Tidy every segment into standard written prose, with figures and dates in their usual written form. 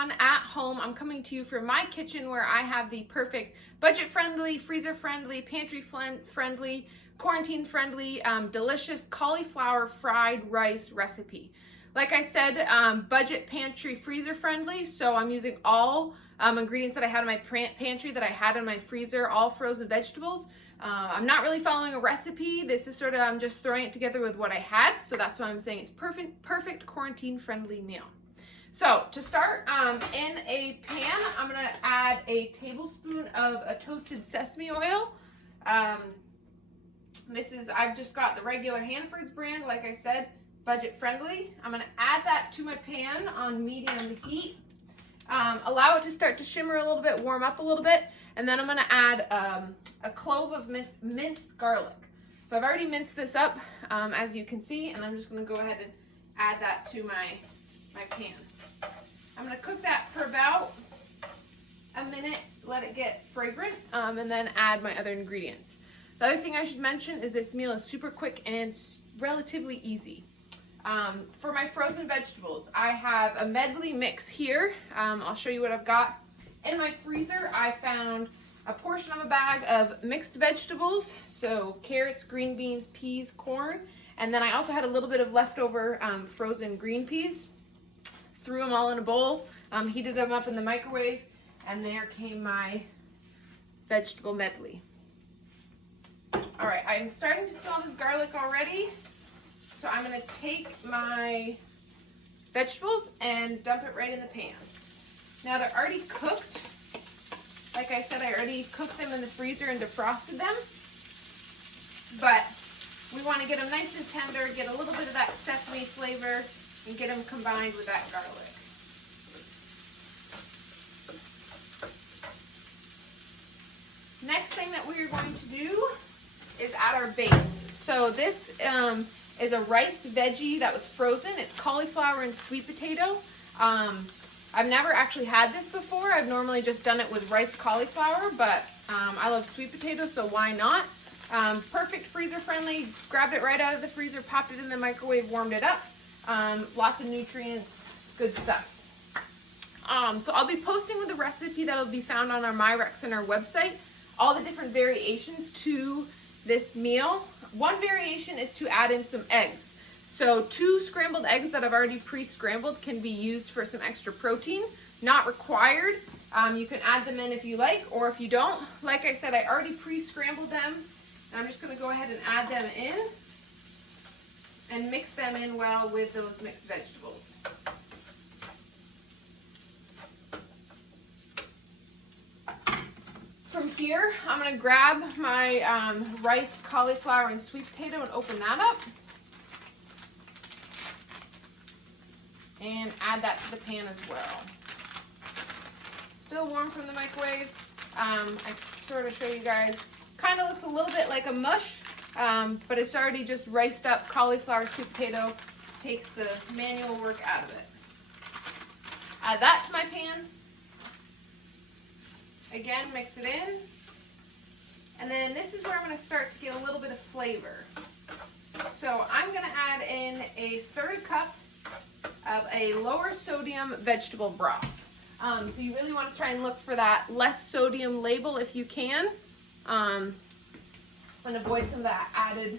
everyone at home. I'm coming to you from my kitchen where I have the perfect budget-friendly, freezer-friendly, pantry-friendly, quarantine-friendly, delicious cauliflower fried rice recipe. Like I said, budget, pantry, freezer-friendly, so I'm using all ingredients that I had in my pantry that I had in my freezer, all frozen vegetables. I'm not really following a recipe. This is sort of, I'm just throwing it together with what I had, so that's why I'm saying it's perfect quarantine-friendly meal. So to start, in a pan, I'm going to add a tablespoon of a toasted sesame oil. I've just got the regular Hanford's brand, like I said, budget-friendly. I'm going to add that to my pan on medium heat. Allow it to start to shimmer a little bit, warm up a little bit, and then I'm going to add a clove of minced garlic. So I've already minced this up, as you can see, and I'm just going to go ahead and add that to my pan. I'm going to cook that for about a minute, let it get fragrant, and then add my other ingredients. The other thing I should mention is this meal is super quick and relatively easy. For my frozen vegetables, I have a medley mix here. I'll show you what I've got. In my freezer, I found a portion of a bag of mixed vegetables, so carrots, green beans, peas, corn, and then I also had a little bit of leftover frozen green peas. Threw them all in a bowl, heated them up in the microwave, and there came my vegetable medley. All right, I'm starting to smell this garlic already. So I'm going to take my vegetables and dump it right in the pan. Now they're already cooked. Like I said, I already cooked them in the freezer and defrosted them. But we want to get them nice and tender, get a little bit of that sesame flavor, and get them combined with that garlic. Next thing that we're going to do is add our base. So this is a rice veggie that was frozen. It's cauliflower and sweet potato. I've never actually had this before. I've normally just done it with rice cauliflower, but I love sweet potato, so why not? Perfect freezer friendly. Grabbed it right out of the freezer, popped it in the microwave, warmed it up. Lots of nutrients, good stuff. So I'll be posting with a recipe that'll be found on our MyRec Center website, all the different variations to this meal. One variation is to add in some eggs. So 2 scrambled eggs that I've already pre-scrambled can be used for some extra protein. Not required. You can add them in if you like, or if you don't. Like I said, I already pre-scrambled them. And I'm just going to go ahead and add them in and mix them in well with those mixed vegetables. From here, I'm going to grab my rice, cauliflower, and sweet potato and open that up. And add that to the pan as well. Still warm from the microwave. I sort of show you guys. Kind of looks a little bit like a mush, but it's already just riced up cauliflower, sweet potato. Takes the manual work out of it. Add that to my pan. Again, mix it in. And then this is where I'm going to start to get a little bit of flavor. So I'm going to add in a 1/3 cup of a lower sodium vegetable broth. So you really want to try and look for that less sodium label if you can, and avoid some of that added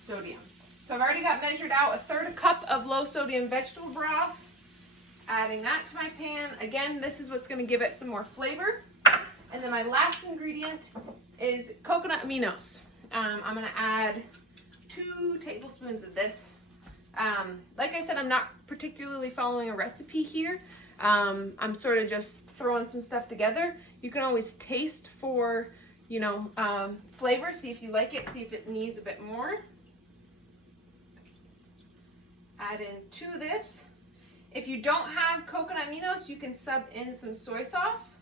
sodium. So I've already got measured out a 1/3 cup of low sodium vegetable broth. Adding that to my pan. Again, this is what's going to give it some more flavor. And then my last ingredient is coconut aminos. I'm going to add 2 tablespoons of this. Like I said, I'm not particularly following a recipe here. I'm sort of just throwing some stuff together. You can always taste for, flavor, see if you like it, see if it needs a bit more. Add in 2 of this. If you don't have coconut aminos, you can sub in some soy sauce.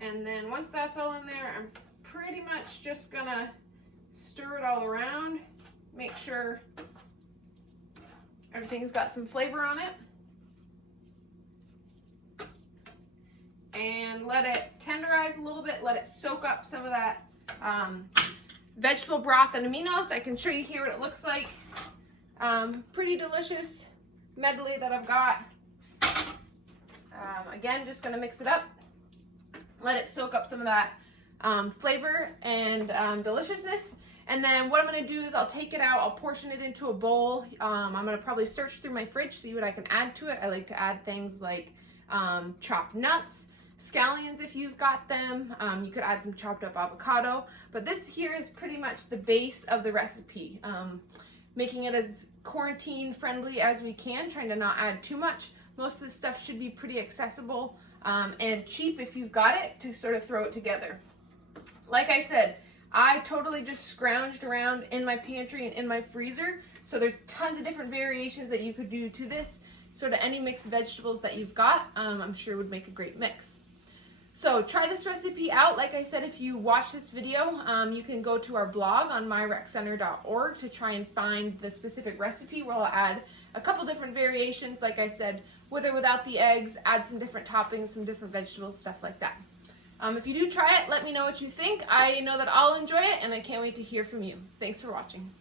And then once that's all in there, I'm pretty much just gonna stir it all around, make sure everything's got some flavor on it, and let it tenderize a little bit, let it soak up some of that vegetable broth and aminos. I can show you here what it looks like. Pretty delicious, medley that I've got. Again, just gonna mix it up, let it soak up some of that flavor and deliciousness. And then what I'm gonna do is I'll take it out, I'll portion it into a bowl. I'm gonna probably search through my fridge, see what I can add to it. I like to add things like chopped nuts, scallions if you've got them. You could add some chopped up avocado, but this here is pretty much the base of the recipe. Making it as quarantine friendly as we can, trying to not add too much. Most of the stuff should be pretty accessible and cheap if you've got it to sort of throw it together. Like I said, I totally just scrounged around in my pantry and in my freezer, so there's tons of different variations that you could do to this. Sort of any mixed vegetables that you've got, I'm sure would make a great mix. So try this recipe out. Like I said, if you watch this video, you can go to our blog on myreccenter.org to try and find the specific recipe where I'll add a couple different variations, like I said, with or without the eggs, add some different toppings, some different vegetables, stuff like that. If you do try it, let me know what you think. I know that I'll enjoy it, and I can't wait to hear from you. Thanks for watching.